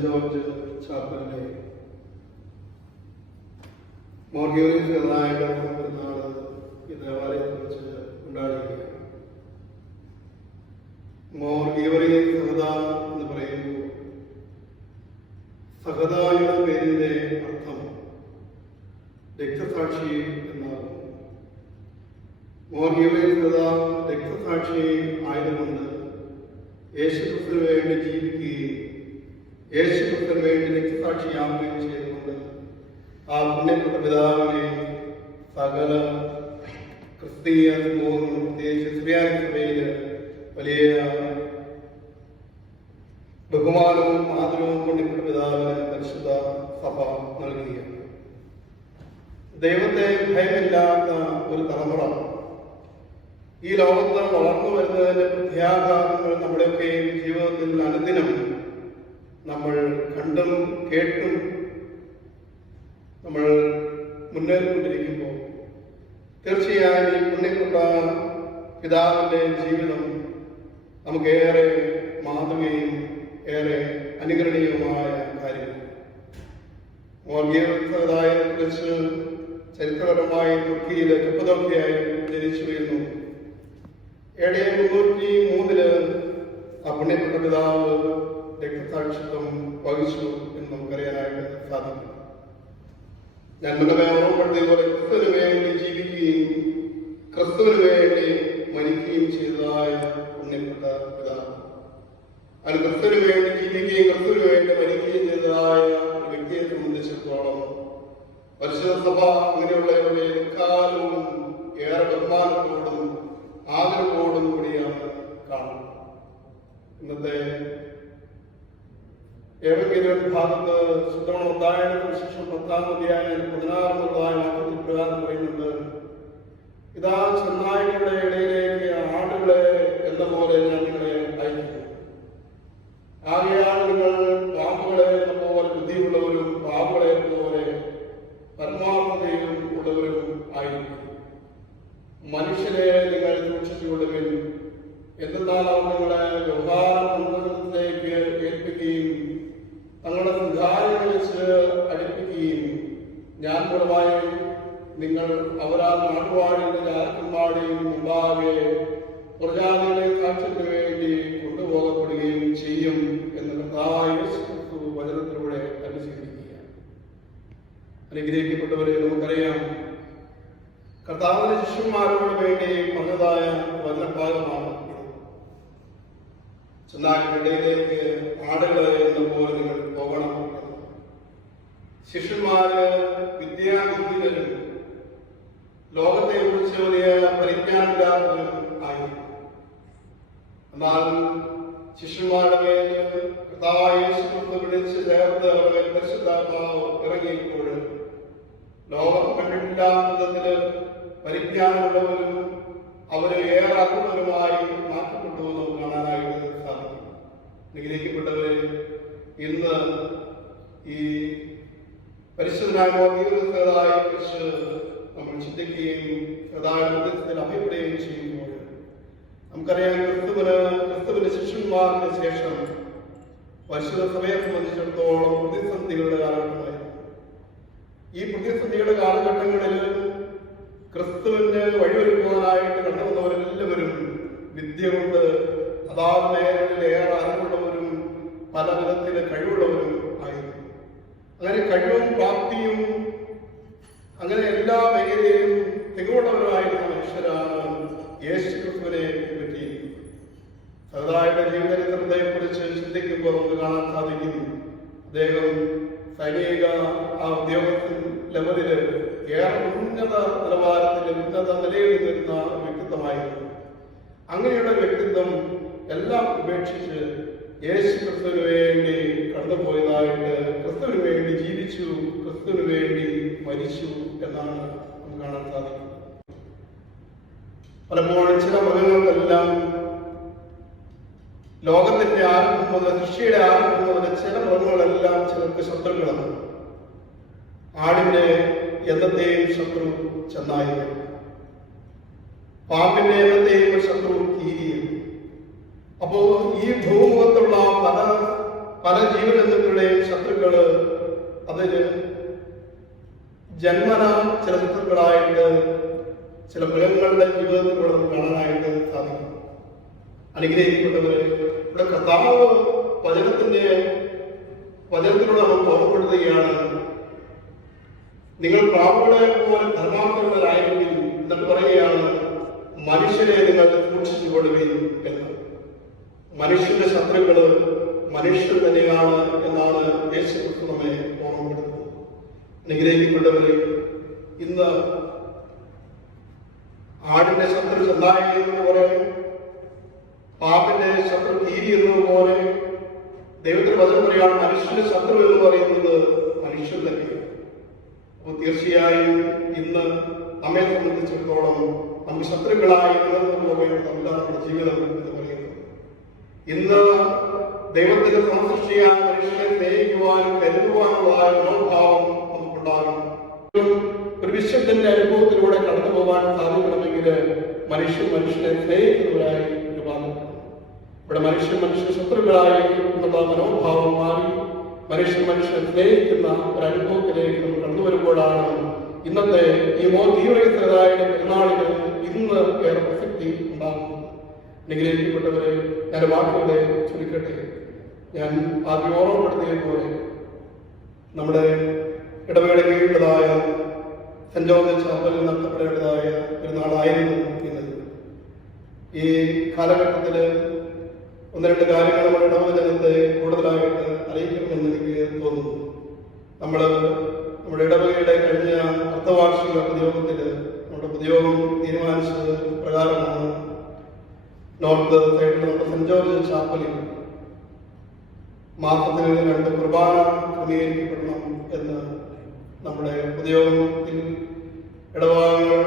Saint George ചാപ്പലിലെ മോർഗീവറിയസ് നായക പെരുന്നാൾ ഈ ദേവാലയത്തിൽ വെച്ച് കൊണ്ടാടുകയാണ്. മോർഗീവറിയസ് സഹദ എന്ന് പറയുമ്പോൾ സഹദായുടെ പേരിന്റെ അർത്ഥം രക്തസാക്ഷി എന്നാകും. മോർഗീവറിയസ് സഹദ രക്തസാക്ഷി ആയതുകൊണ്ട് യേശുക്രിസ്തുവിന് വേണ്ടി ജീവിക്കുകയും യേശുക്രിസ്തുവിന് വേണ്ടി രക്തസാക്ഷിയാവുകയും ചെയ്തുകൊണ്ട് ആ പുണ്യപ്പെട്ട പിതാവിനെ സകല ക്രിസ്തീയ സമൂഹങ്ങളും പ്രത്യേകിച്ച് സുറിയാനി സഭയിൽ വലിയ ബഹുമാനവും ആദരവും പുണ്യപ്പെട്ട പിതാവിന് പരിശുദ്ധ സഭ നൽകുകയാണ്. ദൈവത്തെ ഭയമില്ലാത്ത ഒരു തലമുറ ഈ ലോകത്ത് വളർന്നു വരുന്നതിന്റെ പ്രത്യാഘാതങ്ങൾ നമ്മുടെയൊക്കെയും ജീവിതത്തിൽ അനുദിനം നമ്മൾ കണ്ടും കേട്ടും നമ്മൾ മുന്നേറിക്കൊണ്ടിരിക്കുമ്പോൾ തീർച്ചയായും ഈ പുണ്യപ്പെട്ട പിതാവിൻ്റെ ജീവിതം നമുക്കേറെ മാതൃകയും ഏറെ അനുകരണീയവുമായ കാര്യമാണ്. മോർഗീവറിയസിനെ കുറിച്ച് ചരിത്രപരമായി തുർക്കിയിലെ കപ്പദോക്യയായി ജനിച്ചു വരുന്നു. AD 303 ആ പുണ്യപ്പെട്ട പിതാവ് രക്തസാക്ഷിത്വം വഹിച്ചു എന്ന് നമുക്കറിയാനായിട്ട് സാധിക്കും. ഞാൻ മുന്നമേ ഓർമ്മപ്പെടുത്തിയ പോലെ ക്രിസ്തുവിന് വേണ്ടി ജീവിക്കുകയും ക്രിസ്തുവിന് വേണ്ടി മരിക്കുകയും ചെയ്തതായ പുണ്യപ്പെട്ട പിതാവ്. അത് ക്രിസ്തുവിന് വേണ്ടി ജീവിക്കുകയും ക്രിസ്തുവിന് വേണ്ടി മരിക്കുകയും ചെയ്തതായ ഒരു വ്യക്തിയെ സംബന്ധിച്ചിടത്തോളം പരിശുദ്ധ സഭ അങ്ങനെയുള്ളവരുടെ എക്കാലവും ഏറെ ബഹുമാനത്തോടും ആദരവോടും കൂടിയാണ് കാണുന്നത്. ഇന്നത്തെ ഏവങ്കിലും ഭാഗത്ത് ശുദ്ധമണ ഉദാഹരണത്തിന് ശേഷം 10-ാം അധ്യായം 16-ാം വാക്യത്തിൽ പ്രകാരം പറയുന്നുണ്ട്, ഇതാ ചെന്നായ്ക്കളുടെ ഇടയിലേക്ക് ആടുകളെ എന്ന പോലെ ഞാൻ നിങ്ങളെ അയക്കുന്നു. ആകയാൽ നിങ്ങൾ പാമ്പുകളെ എന്ന പോലെ ബുദ്ധിയുള്ളവരും പാമ്പുകളെ എന്ന പോലെ പരമാർത്ഥതയും ഉള്ളവരും ആയിരിക്കും. മനുഷ്യരെ നിങ്ങൾ സൂക്ഷിച്ചുകൊള്ളുവിൻ, എന്തെന്നാൽ അവർ നിങ്ങളെ വ്യവഹാരത്തിലേക്ക് ഏൽപ്പിക്കുകയും തങ്ങളുടെ സംഘാരങ്ങൾ വെച്ച് അടുപ്പിക്കുകയും ഞാൻ മൂലമായി നിങ്ങൾ അവരാ നാട്ടുവാടിയുടെ രാജകുമാരിയും മുമ്പാകെ പ്രജാതികളെ സാക്ഷ്യത്തിന് വേണ്ടി കൊണ്ടുപോകപ്പെടുകയും ചെയ്യും എന്ന് കർത്താവായ യേശുക്രിസ്തു വചനത്തിലൂടെ അനുസരിക്കുകയാണ്. അനുഗ്രഹിക്കപ്പെട്ടവരെ, നമുക്കറിയാം കർത്താവിന്റെ ശിഷ്യന്മാരോട് വേണ്ടി പറഞ്ഞതായ വചനഭാഗമാണ് ചെന്നായ്ക്കളിലേക്ക് ആടുകളെ എന്ന പോലെ നിങ്ങൾ പോകണം. ശിഷ്യന്മാര് വിദ്യാവിഹീനരും ലോകത്തെ കുറിച്ച് വലിയ പരിജ്ഞാനമില്ലാത്തവരും ആയിരുന്നു. എന്നാൽ ശിഷ്യന്മാരുടെ മേൽ കർത്താവായ യേശുക്രിസ്തു വിളിച്ച് ചേർത്ത് അവരുടെ പരിശുദ്ധാത്മാവ് ഇറങ്ങിയപ്പോൾ ലോകം കണ്ടിട്ടില്ലാത്ത വിധത്തില് പരിജ്ഞാനമുള്ളവരും അവരെ ഏറെ അറിവുള്ളവരുമായി മാറ്റപ്പെട്ടു എന്ന് കാണാനായിട്ട് സാധിക്കും. അനുഗ്രഹിക്കപ്പെട്ടവരെ, ഇന്ന് ഈ പരിശുദ്ധനായ മോർഗീവറിയസിനെ കുറിച്ച് നമ്മൾ ചിന്തിക്കുകയും മധ്യത്തിൽ അഭിപ്രായം ചെയ്യുമ്പോൾ നമുക്കറിയാം ക്രിസ്തുവിന്റെ ശിഷ്യന്മാർക്ക് ശേഷം പരിശുദ്ധ സഭയെ സംബന്ധിച്ചിടത്തോളം പ്രതിസന്ധികളുടെ കാലഘട്ടമായിരുന്നു. ഈ പ്രതിസന്ധിയുടെ കാലഘട്ടങ്ങളിൽ ക്രിസ്തുവിന് വഴിയൊരുക്കുവാനായിട്ട് കണ്ടുവന്നവരെല്ലാവരും വിദ്യ കൊണ്ട് അതാത് മേഖലകളിൽ ഏറെ അറിവുള്ളവരും പല വിധത്തില് കഴിവുള്ളവരും ആയിരുന്നു. അങ്ങനെ കഴിവും പ്രാപ്തിയും അങ്ങനെ എല്ലാ മേഖലയിലും തികവുള്ളവരായിരുന്ന മനുഷ്യരാണ് യേശുക്രിസ്തുവിനെ പറ്റിയിരിക്കുന്നത്. സഹദായുടെ ജീവചരിത്രത്തെ കുറിച്ച് ചിന്തിക്കുമ്പോൾ നമുക്ക് കാണാൻ സാധിക്കും, അദ്ദേഹം സൈനിക ആ ഉദ്യോഗത്തിൽ ലെവലില് ഏറെ ഉന്നത നിലവാരത്തിൽ ഉന്നത നിലയിൽ നിന്നിരുന്ന വ്യക്തിത്വമായിരുന്നു. അങ്ങനെയുള്ള വ്യക്തിത്വം എല്ലാം ഉപേക്ഷിച്ച് യേശു ക്രിസ്തുവിന് വേണ്ടി കടന്നുപോയതായിട്ട്, ക്രിസ്തുവിന് വേണ്ടി ജീവിച്ചു, ക്രിസ്തുവിന് വേണ്ടി മരിച്ചു എന്നാണ് നമുക്ക് കാണാൻ സാധിക്കുന്നത്. പലപ്പോഴും ചില മൃഗങ്ങൾക്കെല്ലാം ലോകത്തിന്റെ ആരംഭം മുതൽ സൃഷ്ടിയുടെ ആരംഭം മുതൽ ചില മൃഗങ്ങളെല്ലാം ചിലർക്ക് ശത്രുക്കളാണ്. ആടിന്റെ എന്നത്തെയും ശത്രു ചെന്നായിയാണ്, പാമ്പിന്റെ എന്നത്തെയും ശത്രു കീരിയും. അപ്പോ ഈ ഭൂമുഖത്തുള്ള പല ജീവജന്തുക്കളുടെ ഓരോരുത്തരുടെയും ശത്രുക്കള് അതിന് ജന്മന ചില ശത്രുക്കളായിട്ട് ചില മൃഗങ്ങളുടെ ജീവിതത്തിലൂടെ നമുക്ക് കാണാനായിട്ട് സാധിക്കും. അനുഗ്രഹിക്കപ്പെട്ടവരെ, ഇവിടെ കർത്താവ് വചനത്തിലൂടെ നമുക്ക് ഓർമ്മപ്പെടുത്തുകയാണ്, നിങ്ങൾ പ്രാവുകളെ പോലെ ധർമാർത്ഥമുള്ളവരായിരിക്കും എന്നിട്ട് പറയുകയാണ്, മനുഷ്യരെ നിങ്ങൾ സൂക്ഷിച്ചുകൊള്ളുകയും എന്ന്. മനുഷ്യന്റെ ശത്രുക്കള് മനുഷ്യൻ തന്നെയാണ് എന്നാണ് യേശുക്രിസ്തു നമ്മെ ഓർമ്മപ്പെടുത്തുന്നത്. അനുഗ്രഹിക്കപ്പെട്ടവരെ, ഇന്ന് ആടിന്റെ ശത്രു ചെന്നായി എന്നതുപോലെ, പാമ്പിന്റെ ശത്രു കീരി എന്നതുപോലെ ദൈവത്തിന്റെ വചനം പറയുകയാണ്, മനുഷ്യന്റെ ശത്രു എന്ന് പറയുന്നത് മനുഷ്യൻ തന്നെയാണ്. അപ്പോൾ തീർച്ചയായും ഇന്ന് നമ്മെ സംബന്ധിച്ചിടത്തോളം നമുക്ക് ശത്രുക്കളായി നിലനിന്ന് പോകേണ്ടതല്ല നമ്മുടെ ജീവിതം എന്ന് പറയുന്നത്. ഇന്ന് ദൈവത്തിന്റെ സമസൃഷ്ടിയായ മനുഷ്യനെ സ്നേഹിക്കുവാനും കരുതുവാനുള്ള മനോഭാവം നമുക്കുണ്ടാകണം. ഒരു വിശുദ്ധന്റെ അനുഭവത്തിലൂടെ കടന്നു പോകാൻ സാധിക്കണമെങ്കിൽ മനുഷ്യനെ സ്നേഹിക്കുന്നവരായി രൂപാന്തരപ്പെടും. ഇവിടെ മനുഷ്യ ശത്രുക്കളായി എന്നുള്ള മനോഭാവം മാറി മനുഷ്യനെ സ്നേഹിക്കുന്ന ഒരു അനുഭവത്തിലേക്ക് നമ്മൾ കടന്നു വരുമ്പോഴാണ് ഇന്നത്തെ ഈ തീവ്രതായുടെ പെരുന്നാളിന് ഇന്ന് ഏറെ പ്രസക്തി ഉണ്ടാകുന്നത്. അനുഗ്രഹിക്കപ്പെട്ടവരെ, ഞാൻ വാക്കുകളെ ചുരുക്കട്ടെ. ഞാൻ ആദ്യം ഓർമ്മപ്പെടുത്തിയതുപോലെ നമ്മുടെ ഇടവേളയിലുള്ളതായ സെന്റ് ജോർജ് ചാപ്പലിൽ നടത്തപ്പെടേണ്ടതായ പെരുന്നാളായിരുന്നു ഇന്നത്. ഈ കാലഘട്ടത്തിൽ ഒന്ന് രണ്ട് കാര്യങ്ങൾ നമ്മുടെ ഇടവചനത്തെ കൂടുതലായിട്ട് അറിയിക്കണമെന്ന് എനിക്ക് തോന്നുന്നു. നമ്മുടെ ഇടവകയുടെ കഴിഞ്ഞ അർദ്ധവാർഷിക പൊതുയോഗത്തിൽ നമ്മുടെ പൊതുയോഗം തീരുമാനിച്ചത് പ്രകാരമാണ് നോർത്ത് സൈഡിൽ നമ്മുടെ സെന്റ് ജോർജ് ചാപ്പലിൽ മാസത്തിൽ 2 കുർബാന ക്രമീകരിക്കപ്പെടണം എന്ന് നമ്മുടെ പൊതുയോഗത്തിൽ ഇടവകകൾ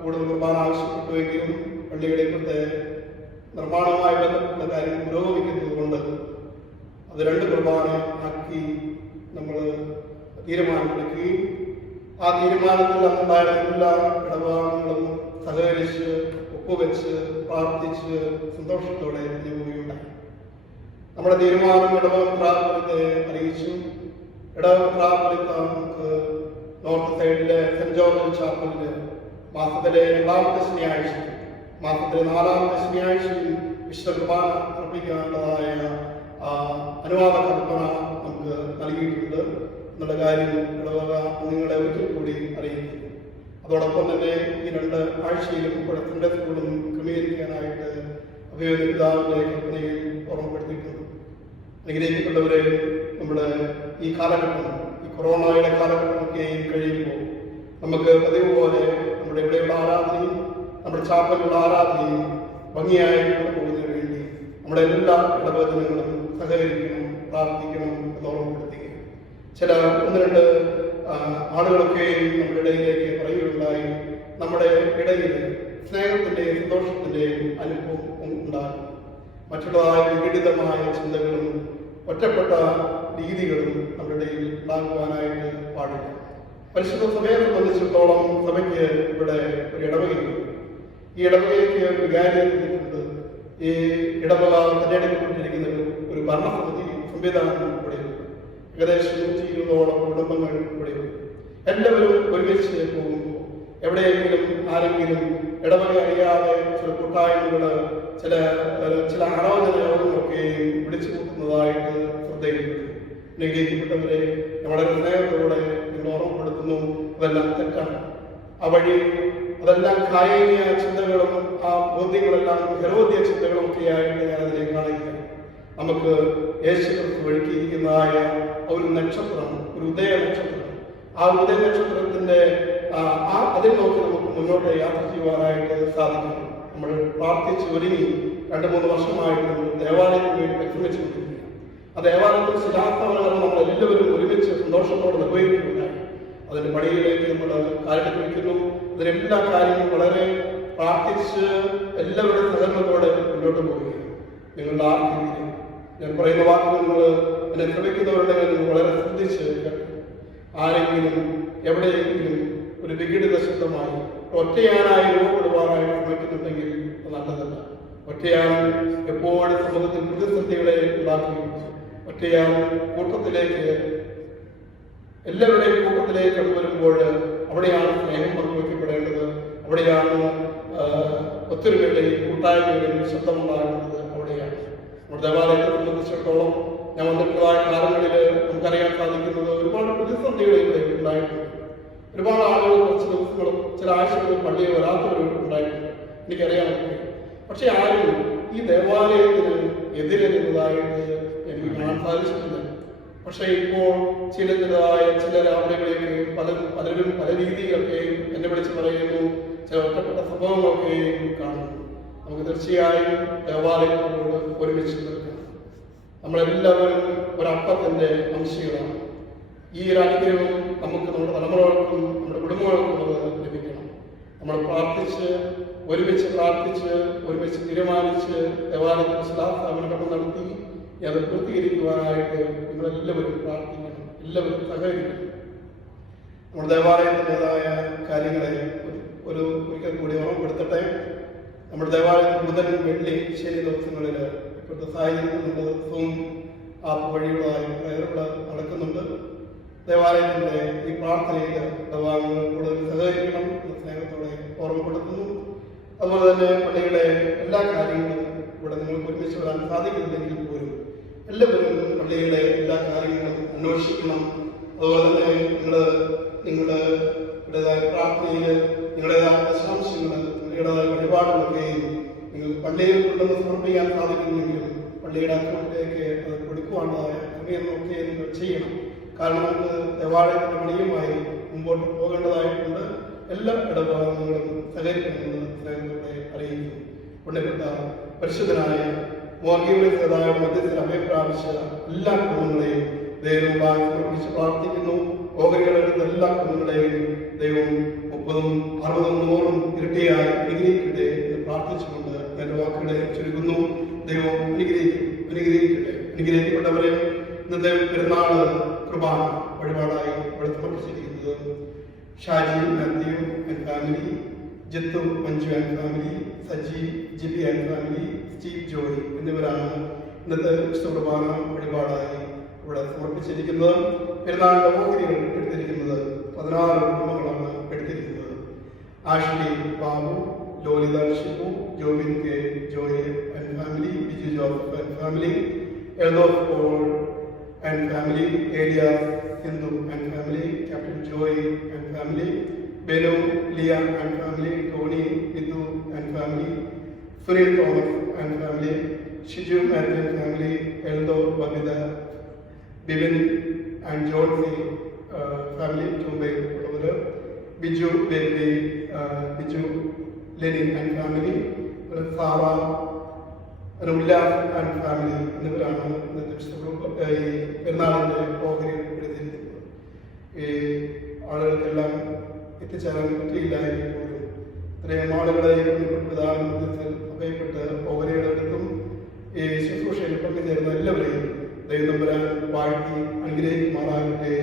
കൂടുതൽ കുർബാന ആവശ്യപ്പെട്ടുവെങ്കിലും പള്ളിയുടെ ഇപ്പോഴത്തെ നിർമ്മാണവുമായി ബന്ധപ്പെട്ട കാര്യം പുരോഗമിക്കുന്നത് കൊണ്ട് അത് 2 കുർബാന ആക്കി നമ്മൾ തീരുമാനമെടുക്കുകയും ആ തീരുമാനത്തിൽ അന്നുണ്ടായിരുന്ന എല്ലാ ഇടവകകളും സഹകരിച്ച് ഒപ്പുവെച്ച് പ്രാർത്ഥിച്ച് സന്തോഷത്തോടെ പോവുകയുണ്ടായി. നമ്മുടെ തീരുമാനം ഇടവകത്തെ അറിയിച്ചു. ഇടവകത്തെ നമുക്ക് നോർത്ത് സൈഡിലെ സെന്റ് ജോർജ് ചാപ്പലില് മാസത്തിലെ 2ാമത്തെ ശനിയാഴ്ച, മാസത്തിലെ 4ാമത്തെ ശനിയാഴ്ചയിൽ വിശുദ്ധ കുർബാന അർപ്പിക്കാനുള്ളതായ അനുവാദ കൽപ്പന നമുക്ക് നൽകിയിട്ടുണ്ട് എന്നുള്ള കാര്യം ഇടവക നിങ്ങളെ ഒരിക്കൽ കൂടി അറിയിക്കുന്നു. അതോടൊപ്പം തന്നെ ഈ 2 ആഴ്ചയിലും ഇവിടെ സൺഡേ സ്കൂളും ക്രമീകരിക്കാനായിട്ട് അഭിനന്ദ പിതാവിന്റെ കൽപ്പനയിൽ ഓർമ്മപ്പെടുത്തിയിട്ടുണ്ട്. അനുഗ്രഹിക്കപ്പെട്ടവരെ, നമ്മുടെ ഈ കാലഘട്ടം, ഈ കൊറോണയുടെ കാലഘട്ടമൊക്കെ കഴിയുമ്പോൾ നമുക്ക് പതിവ് പോലെ നമ്മുടെ ഇവിടെയുള്ള ആരാധനയും നമ്മുടെ ചാപ്പലിലുള്ള ആരാധനയും ഭംഗിയായി പോകുന്നതിന് വേണ്ടി നമ്മുടെ എല്ലാ ഇടവചനങ്ങളും സഹകരിക്കണം, പ്രാർത്ഥിക്കണം എന്ന് ഓർമ്മപ്പെടുത്തുകയും ചില 1-2 ആളുകളൊക്കെയും നമ്മുടെ ഇടയിലേക്ക് പറയുകയുണ്ടായി. നമ്മുടെ ഇടയിൽ സ്നേഹത്തിന്റെയും സന്തോഷത്തിന്റെയും അനുഭവം ഉണ്ടാകും. മറ്റുള്ളതായ വിഘടിതമായ ചിന്തകളും ഒറ്റപ്പെട്ട രീതികളും നമ്മുടെ ഇടയിൽ ഉണ്ടാകുവാനായിട്ട് പാടില്ല. പരിശുദ്ധ സഭയെ സംബന്ധിച്ചിടത്തോളം സഭയ്ക്ക് ഇവിടെ ഒരു ഇടവകയുണ്ട്. ഈ ഇടവകയ്ക്ക് ഒരു വികാരിയുണ്ട്. ഈ ഇടവക തിരഞ്ഞെടുക്കപ്പെട്ടിരിക്കുന്ന ഒരു ഭരണസമിതി സംവിധാനം ഇവിടെയുണ്ട്. ഏകദേശം 120ഓളം കുടുംബങ്ങൾ ഇവിടെയുണ്ട്. എല്ലാവരും ഒരുമിച്ച് പോകുമ്പോൾ എവിടെയെങ്കിലും ആരെങ്കിലും ഇടവക അറിയാതെ ചില കൂട്ടായ്മകൾ, ചില ആലോചന യോഗങ്ങളൊക്കെയും വിളിച്ചു കൂട്ടുന്നതായിട്ട് ശ്രദ്ധയിൽപ്പെടുന്നു. അനുഗ്രഹിക്കപ്പെട്ടവരെ, വളരെ സ്നേഹത്തോടെ നിങ്ങൾ ഓർമ്മപ്പെടുത്തുന്നു, അതെല്ലാം തെറ്റാണ്. ആ വഴി അതെല്ലാം കായിക ചിന്തകളും ആ ബോധ്യങ്ങളെല്ലാം ഹെരോദ്യ ചിന്തകളും ഒക്കെയായിട്ട് ഞാൻ അതിനെ കാണുകയാണ്. നമുക്ക് യേശുക്രിസ്തു ഒരുക്കിയിരിക്കുന്നതായ ഒരു നക്ഷത്രം, ഒരു ഉദയ നക്ഷത്രം, ആ ഉദയ നക്ഷത്രത്തിന്റെ അതിൽ നോക്കി നമുക്ക് മുന്നോട്ട് യാത്ര ചെയ്യുവാനായിട്ട് സാധിക്കും. നമ്മൾ പ്രാർത്ഥിച്ച് ഒരുങ്ങി 2-3 വർഷമായിട്ട് നമ്മൾ ദേവാലയത്തിന് വേണ്ടി പരിശ്രമിച്ചുകൊണ്ടിരിക്കുക. ആ ദേവാലയത്തിൽ ശിലാസ്ഥാപനങ്ങൾ നമ്മളെല്ലാവരും ഒരുമിച്ച് സന്തോഷത്തോടെ നിർവഹിക്കുകയുണ്ടായി. അതിന്റെ പണിയിലേക്ക് നമ്മൾ കാലെടുത്ത് വയ്ക്കുന്നു. അതിലെല്ലാ കാര്യങ്ങളും വളരെ പ്രാർത്ഥിച്ച് എല്ലാവരുടെ സഹകരണത്തോടെ മുന്നോട്ട് പോവുകയാണ്. നിങ്ങളുടെ ആർക്കെങ്കിലും ഞാൻ പറയുന്ന വാക്കുകൾ നിങ്ങൾ എന്നെ ശ്രമിക്കുന്നവരുടെ നിങ്ങൾ വളരെ ശ്രദ്ധിച്ച് ആരെങ്കിലും എവിടെയെങ്കിലും ഒരു വിഘടിത ശബ്ദമായി ഒറ്റയാനായി രൂപപ്പെടുവാനായി ശ്രമിക്കുന്നുണ്ടെങ്കിൽ നല്ലതല്ല. ഒറ്റയാൻ എപ്പോഴും സമൂഹത്തിൽ പ്രതിസന്ധികളെ ഉണ്ടാക്കുകയും ഒറ്റയാൾ കൂട്ടത്തിലേക്ക് എല്ലാവരുടെയും കൂട്ടത്തിലേക്ക് കണ്ടുവരുമ്പോൾ അവിടെയാണ് സ്നേഹം പങ്കുവയ്ക്കപ്പെടേണ്ടത്, അവിടെയാണ് ഒത്തൊരുമയുടെയും കൂട്ടായ്മയുടെയും ശബ്ദമുണ്ടാകുന്നത്. അവിടെയാണ് നമ്മുടെ ദേവാലയത്തെ സംബന്ധിച്ചിടത്തോളം ഞാൻ വന്നിട്ടുള്ളതായ കാലങ്ങളിൽ നമുക്കറിയാൻ സാധിക്കുന്നത് ഒരുപാട് പ്രതിസന്ധികൾ ഇവിടെ ഉണ്ടായിട്ടുണ്ട്. ഒരുപാട് ആളുകൾ കുറച്ച് ദിവസങ്ങളും ചില ആഴ്ചകളും പള്ളിയെ വരാത്തവരും ഉണ്ടായിട്ടുണ്ട്, എനിക്കറിയാൻ പറ്റും. പക്ഷെ ആരും ഈ ദേവാലയത്തിന് എതിരെന്നതായിട്ട് എനിക്ക് കാണാൻ സാധിച്ചിട്ടില്ല. പക്ഷെ ഇപ്പോൾ ചിലതായ ചില രാവിലെകളെയും പലരും പല രീതികളൊക്കെയും എന്നെ വിളിച്ച് പറയുന്നു, ചില ഒറ്റപ്പെട്ട സംഭവങ്ങളൊക്കെയും കാണുന്നു. നമുക്ക് തീർച്ചയായും ദേവാലയങ്ങളോട് ഒരുമിച്ച് നിൽക്കണം. നമ്മളെല്ലാവരും ഒരപ്പത്തിൻ്റെ അംശികളാണ്. ഈ ഒരു അനുഗ്രഹം നമുക്ക് നമ്മുടെ തലമുറകൾക്കും നമ്മുടെ കുടുംബങ്ങൾക്കും അത് ലഭിക്കണം. നമ്മൾ ഒരുമിച്ച് തീരുമാനിച്ച് ദേവാലയത്തിൽ ശിലാസ്ഥാപനം നടത്തി അത് പൂർത്തീകരിക്കുവാനായിട്ട് നിങ്ങളെല്ലാവരും പ്രാർത്ഥിക്കണം, എല്ലാവരും സഹകരിക്കണം. നമ്മുടെ ദേവാലയത്തിൻ്റെതായ കാര്യങ്ങളെ ഒരിക്കൽ കൂടി ഓർമ്മപ്പെടുത്തട്ടെ. നമ്മുടെ ദേവാലയത്തിൽ ബുധൻ, വെള്ളി, ശനി ദിവസങ്ങളിൽ ഇപ്പോഴത്തെ സാഹചര്യത്തിലുണ്ട് സൂം ആപ്പ് വഴിയുള്ളതായി പ്രയറുകൾ നടക്കുന്നുണ്ട്. ദേവാലയത്തിൻ്റെ ഈ പ്രാർത്ഥനയിൽ ദേവാലയങ്ങൾ കൂടുതൽ സഹകരിക്കണം എന്ന സ്നേഹത്തോടെ ഓർമ്മപ്പെടുത്തുന്നു. അതുപോലെ തന്നെ പള്ളിയുടെ എല്ലാ കാര്യങ്ങളും ഇവിടെ നിങ്ങൾക്ക് ഒരുമിച്ച് വരാൻ സാധിക്കുന്നില്ലെങ്കിൽ പോലും എല്ലാവരും പള്ളിയുടെ എല്ലാ കാര്യങ്ങളും അന്വേഷിക്കണം. അതുപോലെ തന്നെ നിങ്ങളുടേതായ പ്രാർത്ഥനയിൽ നിങ്ങളുടേതായ ദശാംശങ്ങൾ, നിങ്ങളുടേതായ വഴിപാടുകളൊക്കെയും നിങ്ങൾ പള്ളിയിൽ കൊണ്ടുവന്ന് സമർപ്പിക്കാൻ സാധിക്കുന്നെങ്കിലും പള്ളിയുടെ അക്കൗണ്ടിലേക്ക് അത് കൊടുക്കുവാനുള്ളതായ സമയമൊക്കെ നിങ്ങൾ ചെയ്യണം. കാരണം നമുക്ക് ദേവാലയത്തിൻ്റെ പണിയുമായി മുമ്പോട്ട് പോകേണ്ടതായിട്ടുണ്ട്. എല്ലാ ഇടപാടുകളും സഹകരിക്കണമെന്ന് സ്നേഹത്തോടെ അറിയിക്കുന്നു. പുണ്യപ്പെട്ട പരിശുദ്ധനായ മോർഗീയതായ മധ്യത്തിൽ അഭയം പ്രാപിച്ച എല്ലാ കുടുംബങ്ങളെയും ദൈവം സമർപ്പിച്ച് പ്രാർത്ഥിക്കുന്നു. ഓഹരികളെടുത്ത എല്ലാ കുടുംബങ്ങളെയും ദൈവം 30, 60, 100 ഇരട്ടിയായി അനുഗ്രഹിക്കട്ടെ എന്ന് പ്രാർത്ഥിച്ചുകൊണ്ട് എൻ്റെ വാക്കുകളെ ചുരുക്കുന്നു. ദൈവം അനുഗ്രഹിക്കപ്പെട്ടവരെ ഇന്നത്തെ പെരുന്നാൾ കുർബാന വഴിപാടായി ഇവിടെ സമർപ്പിച്ചിരിക്കുന്നത് Shaji Mathew and family, Jithu Manju and family, Saji Jibi and family, Steve Joy എന്നിവരാണ് ഇന്നത്തെ വിശുദ്ധ കുർബാന വഴിപാടായി ഇവിടെ സമർപ്പിച്ചിരിക്കുന്നത്. പെരുന്നാളിൻ്റെ ഓഹരികൾ എടുത്തിരിക്കുന്നത് 14 കുടുംബങ്ങളാണ് എടുത്തിരിക്കുന്നത്. Ashley Babu, Lolitha Shibu, Jobin K Joy and family, Biju Joseph and family, Eldhose Paul and family, Eliya Hindu and family, captain Joy and family, Benu Liya and family, Tony Bindu and family, Sunil Thomas and family, Shiju and family, Eldho Babitha, Bibin and Johnsy family, ടൂബൈ ഉള്ളവർ, Biju Baby, Biju Lenin and family, Sara, Ullas and family എന്നിവരാണ് ഇന്നത്തെ ഈ പെരുന്നാളിൻ്റെ ഓഹരി എടുത്തിരിക്കുന്നത്. ഈ ആളുകൾക്കെല്ലാം എത്തിച്ചേരാൻ പറ്റിയില്ല എങ്കിൽ പോലും ഇത്രയും ആളുകളെ പ്രധാനമന്ത്രത്തിൽ അഭയപ്പെട്ട് ഓഹരികളെടുത്തും ഈ ശുശ്രൂഷയിൽ പങ്കുചേരുന്ന എല്ലാവരെയും ദൈവം തമ്പുരാൻ വാഴ്ത്തി അനുഗ്രഹിക്കുമാറാകട്ടെ.